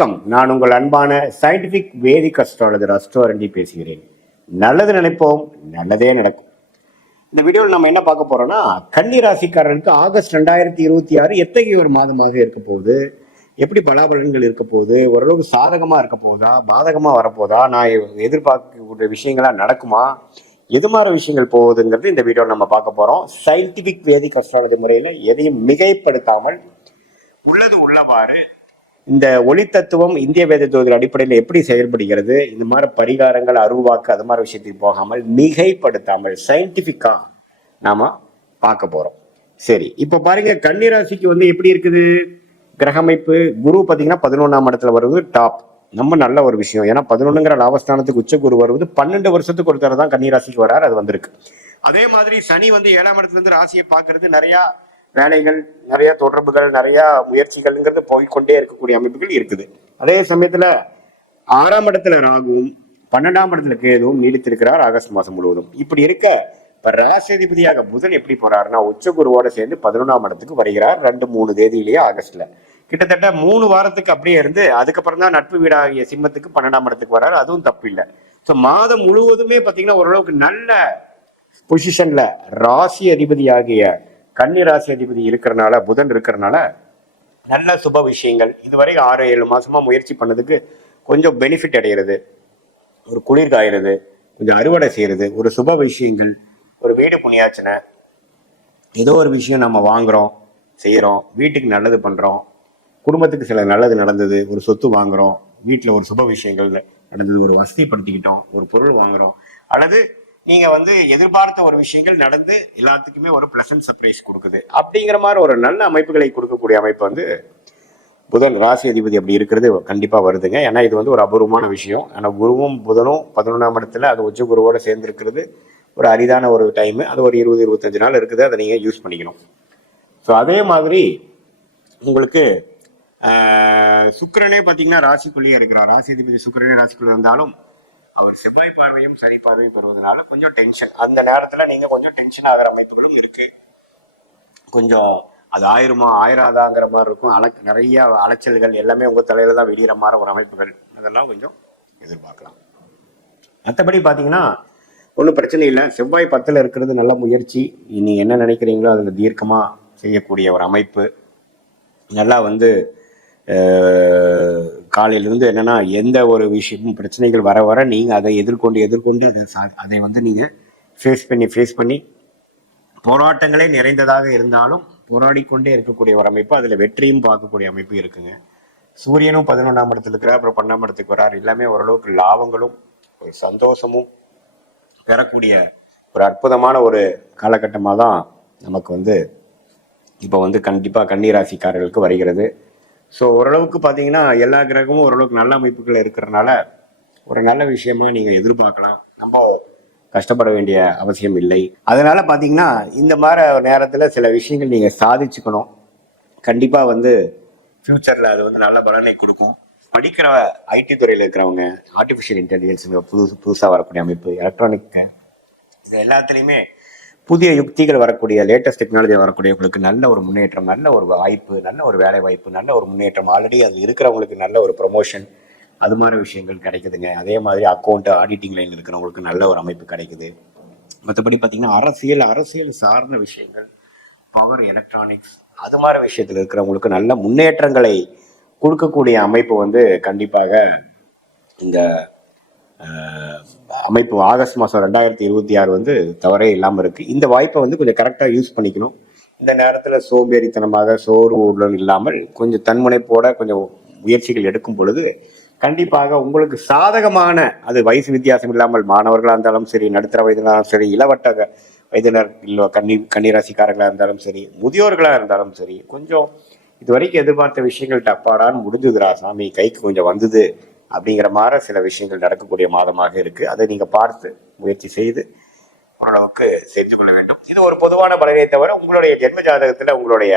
வணக்கம். நான் உங்கள் அன்பான சயின்டிபிக் வேதிக் அஸ்ட்ராலஜர் அஸ்ட்ரோரண்டி பேசுகிறேன். நல்லது நினைப்போம், நல்லதே நடக்கும். இந்த வீடியோவில் நம்ம என்ன பார்க்க போறோம்னா, கன்னி ராசிக்காரர்களுக்கு ஆகஸ்ட் 2026 எத்தகைய ஒரு மாதமாக இருக்க போகுது, எப்படி பலாபலன்கள் இருக்க போகுது, ஓரளவுக்கு சாதகமா இருக்க போதா, பாதகமா வரப்போதா, நான் எதிர்பார்க்கக்கூடிய விஷயங்களா நடக்குமா, எது மாதிரி விஷயங்கள் போகுதுங்கிறது இந்த வீடியோவில் நம்ம பார்க்க போறோம். சயின்டிபிக் வேதிக் அஸ்ட்ராலஜி முறையில எதையும் மிகைப்படுத்தாமல் உள்ளது உள்ளவாறு இந்த ஒளி தத்துவம் இந்திய வேத ஜோதிட அடிப்படையில் எப்படி செயல்படுகிறது, இந்த மாதிரி பரிகாரங்கள் அருள்வாக்கு அது மாதிரி விஷயத்துக்கு போகாமல் மிகைப்படுத்தாமல் சயின்டிபிக்கா நாம பார்க்க போறோம். சரி, இப்ப பாருங்க, கன்னிராசிக்கு எப்படி இருக்குது கிரக அமைப்பு. குரு பாத்தீங்கன்னா 11ஆம் இடத்துல வருவது டாப், ரொம்ப நல்ல ஒரு விஷயம். ஏன்னா 11ங்கிற லாபஸ்தானத்துக்கு உச்ச குரு வருவது 12 வருஷத்துக்கு ஒரு தடவை தான் கன்னிராசிக்கு வராரு, அது வந்திருக்கு. அதே மாதிரி சனி 7ஆம் இடத்துல இருந்து ராசியை பார்க்கறது, நிறைய வேலைகள், நிறைய தொடர்புகள், நிறைய முயற்சிகள்ங்கிறது போய்கொண்டே இருக்கக்கூடிய அமைப்புகள் இருக்குது. அதே சமயத்துல 6ஆம் இடத்துல ராகுவும் 12ஆம் இடத்துல கேதுவும் நீடித்திருக்கிறார் ஆகஸ்ட் மாசம் முழுவதும். இப்படி இருக்க இப்ப ராசிதிபதியாக புதன் எப்படி போறாருன்னா உச்ச குருவோட சேர்ந்து 11ஆம் இடத்துக்கு வருகிறார் 2-3 தேதியிலேயே ஆகஸ்ட்ல. கிட்டத்தட்ட 3 வாரத்துக்கு அப்படியே இருந்து அதுக்கப்புறம் தான் நட்பு வீடாகிய சிம்மத்துக்கு 12ஆம் இடத்துக்கு வர்றாரு, அதுவும் தப்பு இல்லை. ஸோ மாதம் முழுவதுமே பாத்தீங்கன்னா ஓரளவுக்கு நல்ல பொசிஷன்ல ராசி அதிபதியாகிய கன்னி ராசி அதிபதி இருக்கிறனால, புதன் இருக்கிறனால நல்ல சுப விஷயங்கள் இதுவரை 6-7 மாசமா முயற்சி பண்ணதுக்கு கொஞ்சம் பெனிஃபிட் அடைகிறது, ஒரு குளிர் காயிறது, கொஞ்சம் அறுவடை செய்யறது, ஒரு சுப விஷயங்கள், ஒரு வீடு புண்ணியாச்சனை, ஏதோ ஒரு விஷயம் நம்ம வாங்குறோம் செய்யறோம், வீட்டுக்கு நல்லது பண்றோம், குடும்பத்துக்கு சில நல்லது நடந்தது, ஒரு சொத்து வாங்குறோம், வீட்டுல ஒரு சுப விஷயங்கள் நடந்தது, ஒரு வசதிப்படுத்திக்கிட்டோம், ஒரு பொருள் வாங்குறோம், அல்லது நீங்க எதிர்பார்த்த ஒரு விஷயங்கள் நடந்து எல்லாத்துக்குமே ஒரு பிளசன்ட் சர்ப்ரைஸ் கொடுக்குது. அப்படிங்கிற மாதிரி ஒரு நல்ல அமைப்புகளை கொடுக்கக்கூடிய அமைப்பு புதன் ராசி அதிபதி அப்படி இருக்கிறது கண்டிப்பா வருதுங்க. ஏன்னா இது ஒரு அபூர்வமான விஷயம். ஆனா குருவும் புதனும் 11ஆம் இடத்துல அது உச்ச குருவோட சேர்ந்து இருக்கிறது ஒரு அரிதான ஒரு டைம். அது ஒரு 20-25 நாள் இருக்குது, அதை நீங்க யூஸ் பண்ணிக்கணும். ஸோ அதே மாதிரி உங்களுக்கு சுக்கிரனே பாத்தீங்கன்னா ராசிக்குள்ளேயே இருக்கிறார். ராசி அதிபதி சுக்கிரனே ராசிக்குள்ள இருந்தாலும் அவர் செவ்வாய் பார்வையும் சனி பார்வையும் பெறுவதனால கொஞ்சம் டென்ஷன், அந்த நேரத்துல நீங்க கொஞ்சம் டென்ஷன் ஆகிற அமைப்புகளும் இருக்கு. கொஞ்சம் அது ஆயிராதாங்கிற மாதிரி இருக்கும். நிறைய அலைச்சல்கள் எல்லாமே உங்க தலையில தான் வெடிகிற மாதிரி ஒரு அமைப்புகள், அதெல்லாம் கொஞ்சம் எதிர்பார்க்கலாம். மற்றபடி பாத்தீங்கன்னா ஒன்றும் பிரச்சனை இல்லை. செவ்வாய் 10ல் இருக்கிறது நல்ல முயற்சி. நீ என்ன நினைக்கிறீங்களோ அதுல தீர்க்கமா செய்யக்கூடிய ஒரு அமைப்பு. நல்லா காலையிலிருந்து என்னன்னா எந்த ஒரு விஷயமும் பிரச்சனைகள் வர வர நீங்க அதை எதிர்கொண்டு அதை நீங்க ஃபேஸ் பண்ணி போராட்டங்களே நிறைந்ததாக இருந்தாலும் போராடி கொண்டே இருக்கக்கூடிய ஒரு அமைப்பு, அதுல வெற்றியும் பார்க்கக்கூடிய அமைப்பு இருக்குங்க. சூரியனும் 11ஆம் இடத்துல இருக்கிறார், அப்புறம் 12ஆம் இடத்துக்கு வர்றார். எல்லாமே ஓரளவுக்கு லாபங்களும் ஒரு சந்தோஷமும் பெறக்கூடிய ஒரு அற்புதமான ஒரு காலகட்டமாக தான் நமக்கு இப்போ கண்டிப்பா கன்னிராசிக்காரர்களுக்கு வருகிறது. ஸோ ஓரளவுக்கு பார்த்தீங்கன்னா எல்லா கிரகமும் ஓரளவுக்கு நல்ல அமைப்புகள் இருக்கிறதுனால ஒரு நல்ல விஷயமா நீங்க எதிர்பார்க்கலாம். நம்ம கஷ்டப்பட வேண்டிய அவசியம் இல்லை. அதனால பார்த்தீங்கன்னா இந்த மாதிரி நேரத்துல சில விஷயங்கள் நீங்க சாதிச்சுக்கணும். கண்டிப்பா ஃபியூச்சர்ல அது நல்ல பலனை கொடுக்கும். படிக்கிற ஐடி துறையில இருக்கிறவங்க, ஆர்டிஃபிஷியல் இன்டெலிஜென்ஸ் புதுசாக வரக்கூடிய அமைப்பு, எலக்ட்ரானிக், இது எல்லாத்துலேயுமே புதிய யுக்திகள் வரக்கூடிய, லேட்டஸ்ட் டெக்னாலஜி வரக்கூடியவங்களுக்கு நல்ல ஒரு முன்னேற்றம், நல்ல ஒரு வாய்ப்பு, நல்ல ஒரு வேலை வாய்ப்பு, நல்ல ஒரு முன்னேற்றம். ஆல்ரெடி அது இருக்கிறவங்களுக்கு நல்ல ஒரு ப்ரொமோஷன், அது மாதிரி விஷயங்கள் கிடைக்குதுங்க. அதே மாதிரி அக்கௌண்ட் ஆடிட்டிங் லைன் இருக்கிறவங்களுக்கு நல்ல ஒரு அமைப்பு கிடைக்குது. மற்றபடி பார்த்தீங்கன்னா அரசியல் சார்ந்த விஷயங்கள், பவர், எலக்ட்ரானிக்ஸ், அது மாதிரி விஷயத்தில் இருக்கிறவங்களுக்கு நல்ல முன்னேற்றங்களை கொடுக்கக்கூடிய அமைப்பு கண்டிப்பாக இந்த அமைப்பு ஆகஸ்ட் மாதம் 2026 தவறே இல்லாமல் இருக்கு. இந்த வாய்ப்பை கொஞ்சம் கரெக்டாக யூஸ் பண்ணிக்கணும். இந்த நேரத்தில் சோம்பேறித்தனமாக சோர்வுடன் இல்லாமல் கொஞ்சம் தன்முனைப்போட கொஞ்சம் முயற்சிகள் எடுக்கும் பொழுது கண்டிப்பாக உங்களுக்கு சாதகமான, அது வயசு வித்தியாசம் இல்லாமல் மாணவர்களாக இருந்தாலும் சரி, நடுத்தர வயதினாலும் சரி, இளவட்ட வயதினர் இல்லை கன்னிராசிக்காரர்களாக இருந்தாலும் சரி, முதியோர்களாக இருந்தாலும் சரி, கொஞ்சம் இது வரைக்கும் எதிர்பார்த்த விஷயங்கள் டப்பாடான்னு முடிஞ்சுதுரா சாமி, கைக்கு கொஞ்சம் வந்தது அப்படிங்கிற மாதிரி சில விஷயங்கள் நடக்கக்கூடிய மாதமாக இருக்கு. அதை நீங்க பார்த்து முயற்சி செய்து ஓரளவுக்கு செஞ்சு கொள்ள வேண்டும். இது ஒரு பொதுவான பலனை தவிர உங்களுடைய ஜென்ம ஜாதகத்துல உங்களுடைய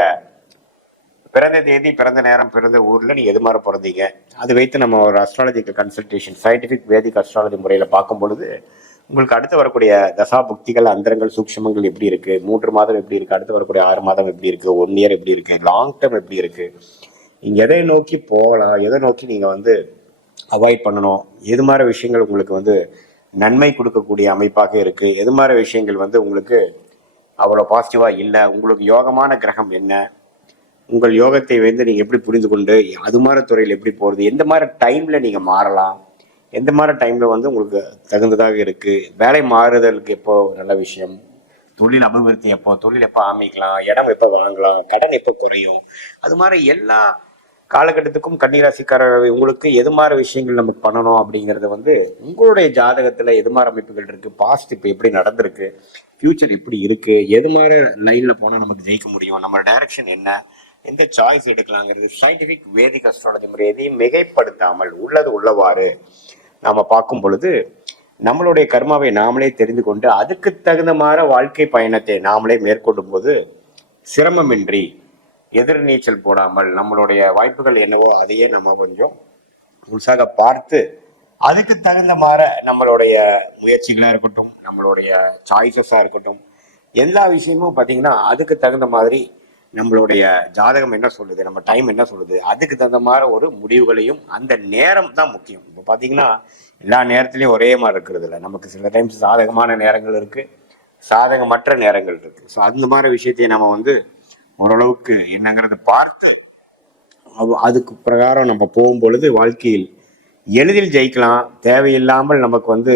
பிறந்த தேதி, பிறந்த நேரம், பிறந்த ஊர்ல நீங்க எது மாதிரி பிறந்தீங்க, அது வைத்து நம்ம ஒரு அஸ்ட்ராலஜிக்கல் கன்சல்டேஷன், சயின்டிபிக் வேதிக் அஸ்ட்ராலஜி முறையில பார்க்கும் பொழுது உங்களுக்கு அடுத்து வரக்கூடிய தசா புக்திகள், அந்தரங்கள், சூக்ஷமங்கள் எப்படி இருக்கு, 3 மாதம் எப்படி இருக்கு, அடுத்து வரக்கூடிய 6 மாதம் எப்படி இருக்கு, 1 இயர் எப்படி இருக்கு, லாங் டேர்ம் எப்படி இருக்கு, நீங்க எதை நோக்கி போகலாம், எதை நோக்கி நீங்க வந்து அவாய்ட் பண்ணணும், எது மாதிரி விஷயங்கள் உங்களுக்கு வந்து நன்மை கொடுக்கக்கூடிய அமைப்பாக இருக்கு, எது மாதிரி விஷயங்கள் வந்து உங்களுக்கு அவ்வளோ பாசிட்டிவா இல்லை, உங்களுக்கு யோகமான கிரகம் என்ன, உங்கள் யோகத்தை வந்து நீங்க எப்படி புரிந்து கொண்டு அது மாதிரி துறையில் எப்படி போறது, எந்த மாதிரி டைம்ல நீங்க மாறலாம், எந்த மாதிரி டைம்ல வந்து உங்களுக்கு தகுந்ததாக இருக்கு, வேலை மாறுதலுக்கு எப்போ நல்ல விஷயம், தொழில் அபிவிருத்தி எப்போ, தொழில் எப்போ ஆரம்பிக்கலாம், இடம் எப்போ வாங்கலாம், கடன் எப்போ குறையும், அது மாதிரி எல்லா காலகட்டத்துக்கும் கன்னிராசிக்காரர் உங்களுக்கு எது மாதிரி விஷயங்கள் நமக்கு பண்ணணும் அப்படிங்கறது வந்து உங்களுடைய ஜாதகத்துல எது மாதிரி அமைப்புகள் இருக்கு, பாஸ்ட் இப்போ எப்படி நடந்திருக்கு, ஃபியூச்சர் எப்படி இருக்கு, எது மாதிரி லைன்ல போனா நமக்கு ஜெயிக்க முடியும், நம்ம டைரக்ஷன் என்ன, எந்த சாய்ஸ் எடுக்கலாங்கிறது சயின்டிபிக் வேதிக் அஸ்ட்ராலஜி முறை எதையும் மிகைப்படுத்தாமல் உள்ளது உள்ளவாறு நாம பார்க்கும் பொழுது நம்மளுடைய கர்மாவை நாமளே தெரிந்து கொண்டு அதுக்கு தகுந்த மாதிரி வாழ்க்கை பயணத்தை நாமளே மேற்கொள்ளும் போது சிரமமின்றி எதிர்நீச்சல் போடாமல் நம்மளுடைய வாய்ப்புகள் என்னவோ அதையே நம்ம கொஞ்சம் முழுசாக பார்த்து அதுக்கு தகுந்த மாதிரி நம்மளுடைய முயற்சிகளா இருக்கட்டும், நம்மளுடைய சாய்ஸஸா இருக்கட்டும், எல்லா விஷயமும் பார்த்தீங்கன்னா அதுக்கு தகுந்த மாதிரி நம்மளுடைய ஜாதகம் என்ன சொல்லுது, நம்ம டைம் என்ன சொல்லுது, அதுக்கு தகுந்த மாதிரி ஒரு முடிவுகளையும் அந்த நேரம் தான் முக்கியம். இப்போ பார்த்தீங்கன்னா எல்லா நேரத்துலையும் ஒரே மாதிரி இருக்கிறது இல்லை, நமக்கு சில டைம்ஸ் சாதகமான நேரங்கள் இருக்கு, சாதகமற்ற நேரங்கள் இருக்கு. ஸோ அந்த மாதிரி விஷயத்தையே நம்ம வந்து ஓரளவுக்கு என்னங்கிறத பார்த்து அதுக்கு பிரகாரம் நம்ம போகும் பொழுது வாழ்க்கையில் எளிதில் ஜெயிக்கலாம். தேவையில்லாமல் நமக்கு வந்து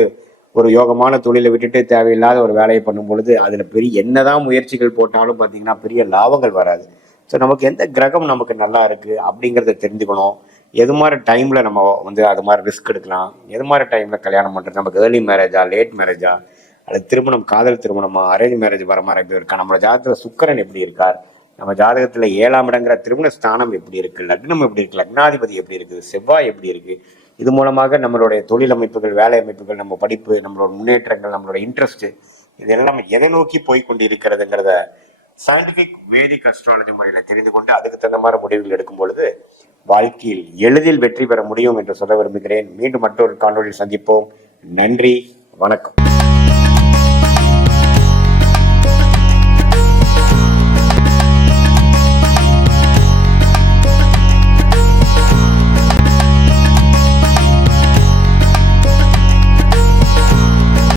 ஒரு யோகமான தொழிலை விட்டுட்டு தேவையில்லாத ஒரு வேலையை பண்ணும் பொழுது அதுல பெரிய என்னதான் முயற்சிகள் போட்டாலும் பார்த்தீங்கன்னா பெரிய லாபங்கள் வராது. ஸோ நமக்கு எந்த கிரகம் நமக்கு நல்லா இருக்கு அப்படிங்கிறத தெரிஞ்சுக்கணும். எது மாதிரி டைம்ல நம்ம வந்து அது மாதிரி ரிஸ்க் எடுக்கலாம், எது மாதிரி டைம்ல கல்யாணம் பண்றது, நமக்கு ஏர்லி மேரேஜா லேட் மேரேஜா அல்லது திருமணம் காதல் திருமணமா அரேஞ்ச் மேரேஜ் வர மாதிரி எப்படி இருக்கா, நம்ம ஜாதகத்துல சுக்கிரன் எப்படி இருக்கார், நம்ம ஜாதகத்துல 7ஆம் இடங்கிற திருமண ஸ்தானம் எப்படி இருக்கு, லக்னம் எப்படி இருக்கு, லக்னாதிபதி எப்படி இருக்கு, செவ்வாய் எப்படி இருக்கு, இது மூலமாக நம்மளுடைய தொழில் அமைப்புகள், வேலை அமைப்புகள், நம்ம படிப்பு, நம்மளோட முன்னேற்றங்கள், நம்மளோட இன்ட்ரெஸ்ட், இது எல்லாம் எதை நோக்கி போய் கொண்டு இருக்கிறதுங்கிறத சயின்டிபிக் வேதிக் அஸ்ட்ராலஜி முறையில தெரிந்து கொண்டு அதுக்கு தகுந்த மாதிரி முடிவுகள் எடுக்கும் பொழுது வாழ்க்கையில் எளிதில் வெற்றி பெற முடியும் என்று சொல்ல விரும்புகிறேன். மீண்டும் மற்றொரு காணொலியில் சந்திப்போம். நன்றி, வணக்கம்.